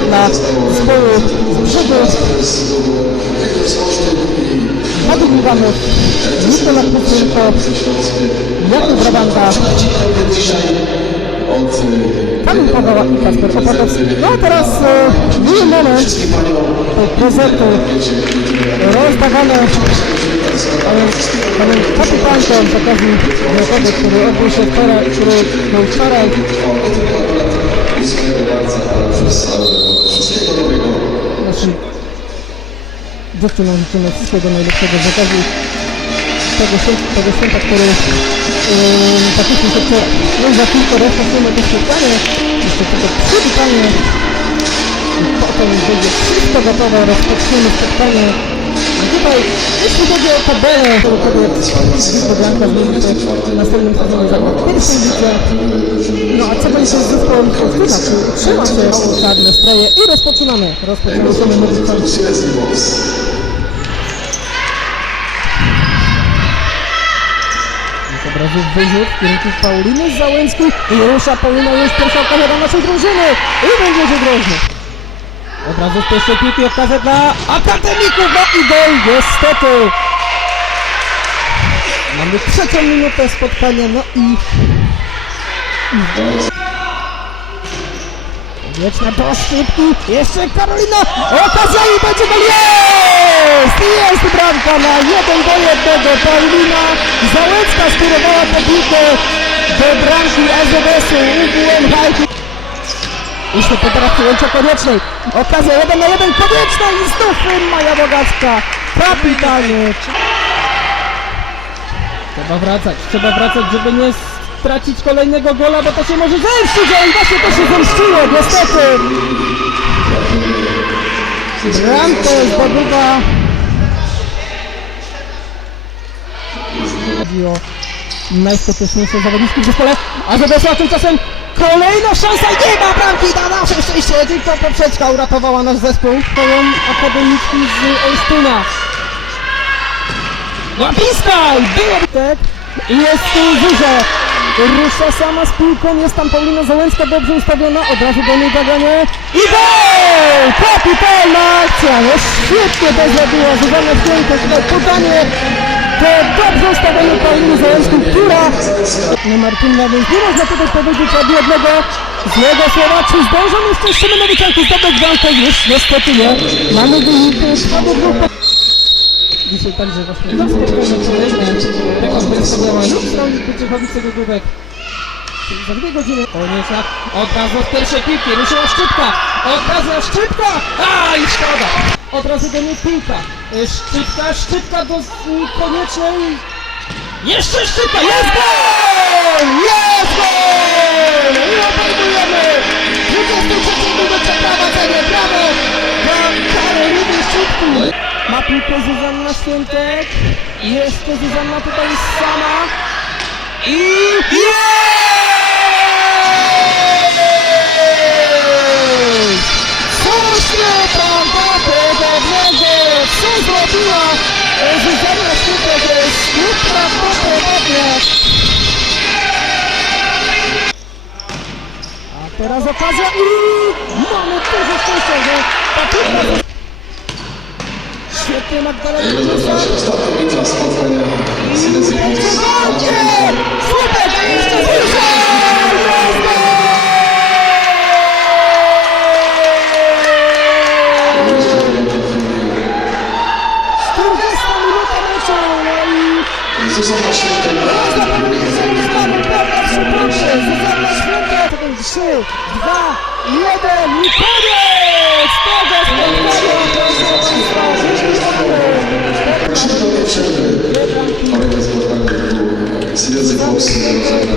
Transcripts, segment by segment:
dla zespołu z brzegu. Iwanów, Nikola Kucynko, Jakub Brabanta, Kamil Pawała i Kasper Opatowski. No a teraz e, miły moment, te prezenty rozdawane panią kapitanką z okazji który odbył się wczoraj, który był wczoraj. Naszym dziewczynom życzymy wszystkiego najlepszego z okazji tego święta, tego święta który yy, zakończył się wczoraj. No i za chwilkę rozpoczniemy to spotkanie, jeszcze tylko przywitanie i potem będzie wszystko gotowe, rozpoczniemy spotkanie. Tutaj, jeśli chodzi o tabelę, którą sobie Bogdanka zmieni to następnym sezonie zagra w pierwszej lidze. No a co będzie z zespołem Polskiego? Czy trzyma się czarne stroje i rozpoczynamy. Rozpoczynamy. Z obrazów wyrzut w kierunku Pauliny Załęckiej i rusza Paulina już pierwsza okazja dla naszej drużyny i będzie groźny. Obrazów pierwszej piłki okazja dla akademików, no i gol niestety. Mamy trzecią minutę spotkania, no i... Wieczna do szybki, jeszcze Karolina, okazja i będzie gol, jest! Jest bramka na 1 do 1, Paulina Załęcka skierowała tę piłkę do bramki AZS-u, UWM Hajki. Jeszcze to teraz przyjęcie koniecznej, okazja 1 na 1, konieczna i znów Maja Bogacka, kapitalnie. Trzeba wracać, trzeba wracać, żeby nie stracić kolejnego gola, bo to się może zemścić, a i właśnie to się zemściło, niestety. Bramkę zdobywa... Chodzi o najskuteczniejsze zawodniczki w zespole, a Zebesła tymczasem kolejna szansa i nie ma bramki na nasze szczęście, tylko poprzeczka uratowała nasz zespół. Stoją akademiczki z Olsztyna. Łapiska! i Było jest tu. Rusza sama z piłką, jest tam Paulina Załęcka dobrze ustawiona, od razu do niej gaganie i gol! Kapitalna akcja, no świetnie to zrobiła Zuzanna Święta, tutaj podanie to dobrze ustawione Pauliny Załęckiej, która no Martyna, więc nie można tutaj powiedzieć od jednego złego słowa, czy zdążą jeszcze Szymonowiczanki zdobyć bramkę? Już niestety nie, mamy wynik słabo dwóch Dzisiaj także właśnie na tego wystawiała lub strony Pieczechowice Gugubek. Czyli za dwie godziny. Oniesza od razu z pierwszej piłki. Ruszyła szczypka. Okazja szczypka. A i szkoda. Od razu do niej piłka. Y, szczypka, szczypka do koniecznej. Jeszcze szczypka, jest gol! Jest gol! I obejmujemy 23 minutę prowadzenie, brawo dla Karoliny Szczypki ma piłkę Zuzanna Świętek. Jeszcze Zuzanna tutaj sama. I jest! Słusznie bramka tego brzegu! Co zrobiła e, Zuzanna Świętek? Nieprawdopodobnie! A teraz okazja i mamy dużo szczęścia, że Świetnie Magdalena. Ostatnia bitwa spotkania Silesia Super, jeszcze Решил. Два. И это не падает! Что Господь Свежий бокс,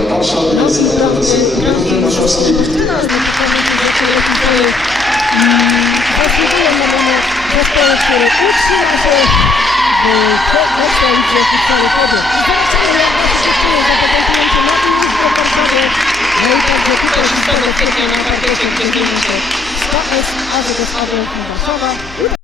Паша, Пашовский. Zasługuje na mnie zostały się uczy, że zostawić oficjalny podróż. Się z KS, AZS, AWF Warszawa.